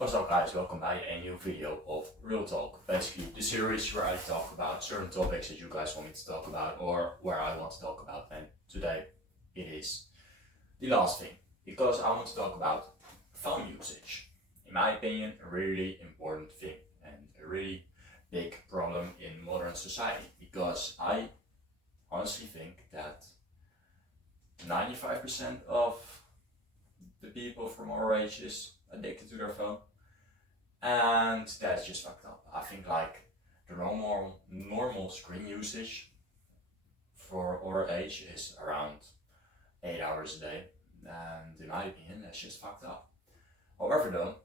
What's up guys, welcome back to a new video of Realtalk. Basically the series where I talk about certain topics that you guys want me to talk about or where I want to talk about, and today it is the last thing because I want to talk about phone usage. In my opinion, a really important thing and a really big problem in modern society, because I honestly think that 95% of the people from our age is addicted to their phone. And that's just fucked up. I think like the normal screen usage for our age is around 8 hours a day, and in my opinion that's just fucked up. However though,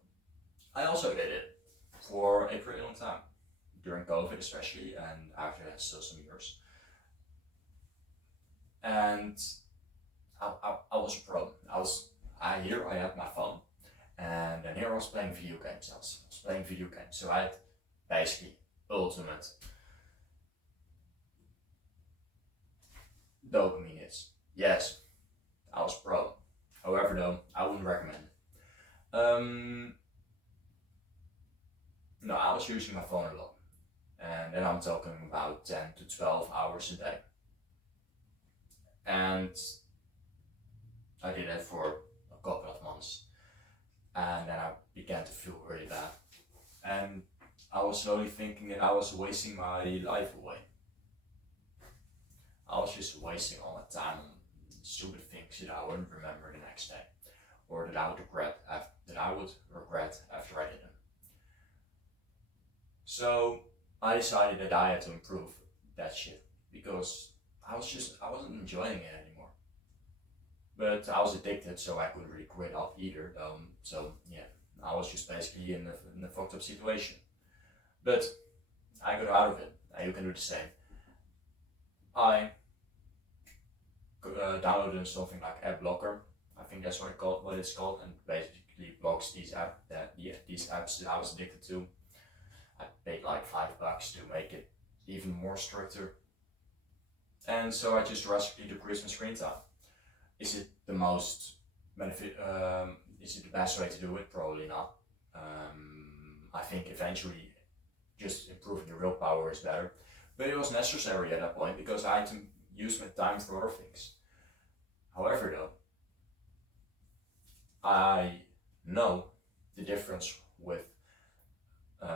I also did it for a pretty long time, during COVID especially, and after that still some years. And I was a pro. I had my phone, and then here I was playing video games. I was playing video games, so I had basically ultimate dopamine hits. Yes, I was pro. However though, I wouldn't recommend it. No, I was using my phone a lot, and then I'm talking about 10 to 12 hours a day. And I did that for a couple of months, and then I began to feel really bad. And I was slowly thinking that I was wasting my life away. I was just wasting all my time on stupid things that I wouldn't remember the next day, or that I would regret after I did them. So I decided that I had to improve that shit, because I wasn't enjoying it anymore. But I was addicted, so I couldn't really quit off either. So yeah, I was just basically in a fucked up situation. But I got out of it, and you can do the same. I downloaded something like App Blocker. I think that's what it's called, and basically blocks these apps that I was addicted to. I paid like $5 to make it even more stricter. And so I just drastically decreased my screen time. Is it the most benefit? Is it the best way to do it? Probably not. I think eventually just improving the willpower is better. But it was necessary at that point because I had to use my time for other things. However though, I know the difference with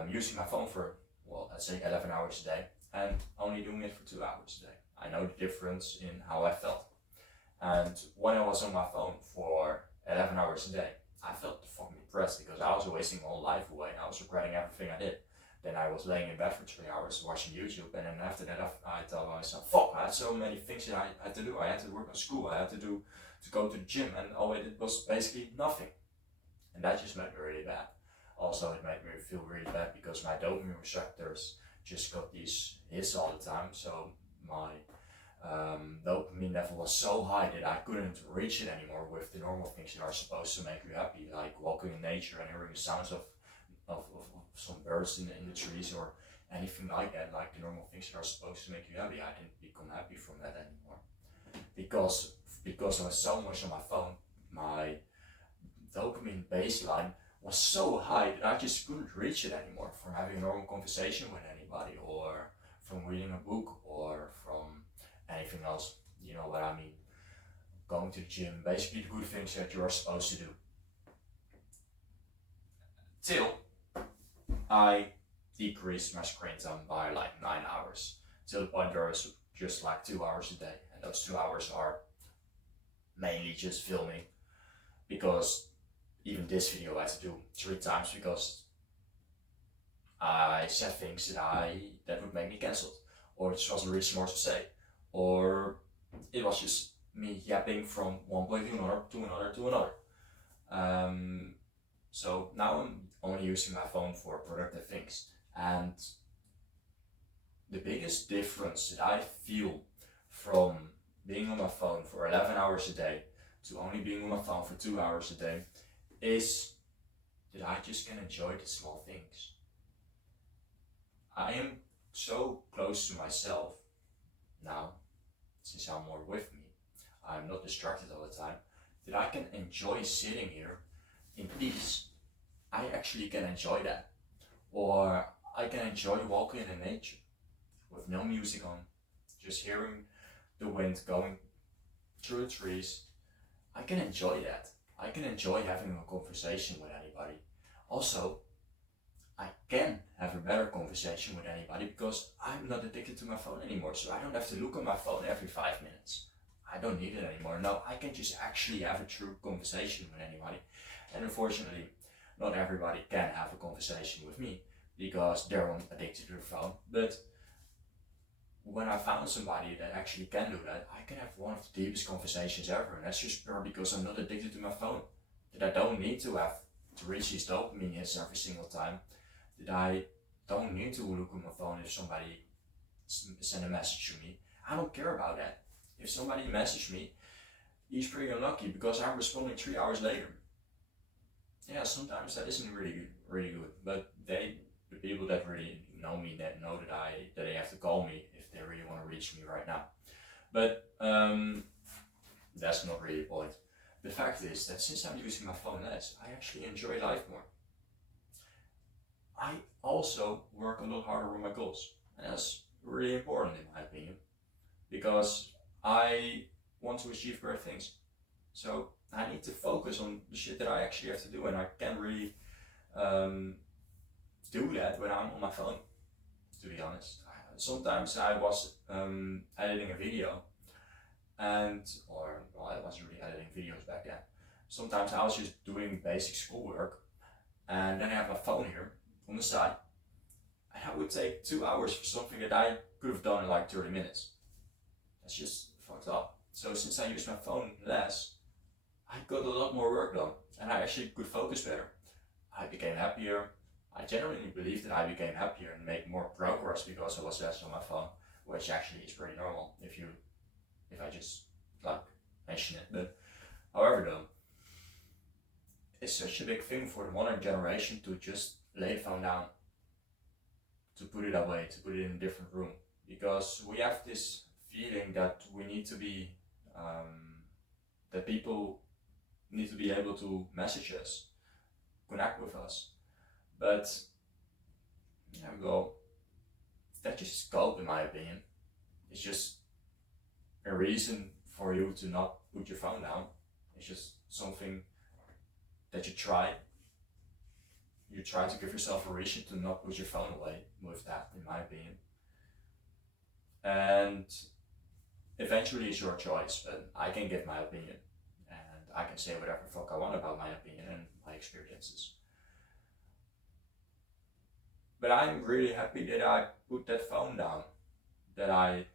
using my phone for, well, let's say 11 hours a day and only doing it for 2 hours a day. I know the difference in how I felt. And when I was on my phone for 11 hours a day, I felt fucking depressed because I was wasting my whole life away. I was regretting everything I did. Then I was laying in bed for 3 hours watching YouTube, and then after that I thought myself, fuck, I had so many things that I had to do. I had to work on school, I had to go to the gym, and all I did was basically nothing. And that just made me really bad. Also, it made me feel really bad because my dopamine receptors just got these hits all the time. So my dopamine level was so high that I couldn't reach it anymore with the normal things that are supposed to make you happy, like walking in nature and hearing the sounds of some birds in the trees or anything like that, like the normal things that are supposed to make you happy. I didn't become happy from that anymore because I was so much on my phone. My dopamine baseline was so high that I just couldn't reach it anymore from having a normal conversation with anybody, or from reading a book, or from anything else. You know what I mean? Going to the gym, basically the good things that you are supposed to do. Till I decreased my screen time by like 9 hours, till the point where it's just like 2 hours a day, and those 2 hours are mainly just filming, because even this video I had to do 3 times because I said things that would make me cancelled, or it just wasn't really smart to say, or it was just me yapping from one point to another to another. So now I'm only using my phone for productive things, and the biggest difference that I feel from being on my phone for 11 hours a day to only being on my phone for 2 hours a day is that I just can enjoy the small things. I am so close to myself now, since I'm more with me. I'm not distracted all the time, that I can enjoy sitting here in peace. I actually can enjoy that. Or I can enjoy walking in nature with no music on, just hearing the wind going through the trees. I can enjoy that. I can enjoy having a conversation with anybody. Also, I can have a better conversation with anybody because I'm not addicted to my phone anymore, so I don't have to look at my phone every 5 minutes. I don't need it anymore. No, I can just actually have a true conversation with anybody. And unfortunately, not everybody can have a conversation with me because they're addicted to their phone. But when I found somebody that actually can do that, I can have one of the deepest conversations ever. And that's just pure because I'm not addicted to my phone. That I don't need to have to reach these dopamine hits every single time. That I don't need to look at my phone if somebody send a message to me. I don't care about that. If somebody messaged me, he's pretty unlucky because I'm responding 3 hours later. Yeah, sometimes that isn't really good. But the people that really know me, that know that they have to call me if they really want to reach me right now. But that's not really the point. The fact is that since I'm using my phone less, I actually enjoy life more. I also work a lot harder on my goals, and that's really important in my opinion, because I want to achieve great things. So I need to focus on the shit that I actually have to do, and I can't really do that when I'm on my phone, to be honest. Sometimes I was editing a video, I wasn't really editing videos back then. Sometimes I was just doing basic schoolwork, and then I have my phone here on the side, and I would take 2 hours for something that I could have done in like 30 minutes. That's just fucked up. So since I use my phone less, I got a lot more work done, and I actually could focus better. I became happier. I genuinely believe that I became happier and made more progress because I was less on my phone, which actually is pretty normal if I just like mention it. But however though, it's such a big thing for the modern generation to just lay the phone down, to put it away, to put it in a different room, because we have this feeling that we need to be, that people need to be able to message us, connect with us. But yeah, well, that's just scope in my opinion. It's just a reason for you to not put your phone down. It's just something that you try. You try to give yourself a reason to not put your phone away with that, in my opinion. And eventually it's your choice, but I can give my opinion. And I can say whatever the fuck I want about my opinion and my experiences. But I'm really happy that I put that phone down, that I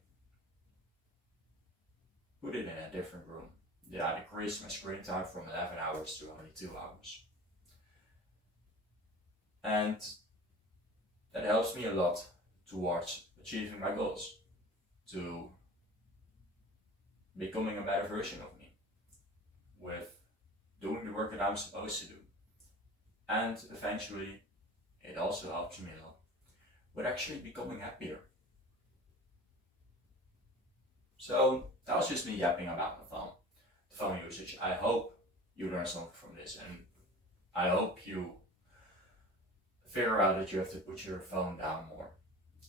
put it in a different room, that I decreased my screen time from 11 hours to only 2 hours. And that helps me a lot towards achieving my goals, to becoming a better version of me, with doing the work that I'm supposed to do. And eventually, it also helps me a lot with actually becoming happier. So that was just me yapping about the phone usage. I hope you learned something from this, and I hope you figure out that you have to put your phone down more.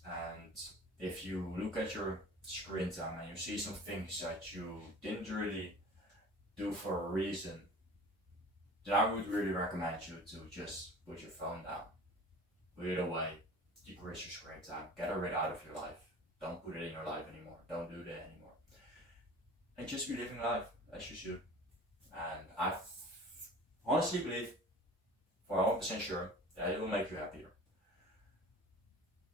And if you look at your screen time and you see some things that you didn't really do for a reason, then I would really recommend you to just put your phone down. Put it away, decrease your screen time, get it out of your life. Don't put it in your life anymore. Don't do that anymore. And just be living life as you should. And I honestly believe, for 100% sure, that it will make you happier.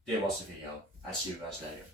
Dit was the video. I see you guys later.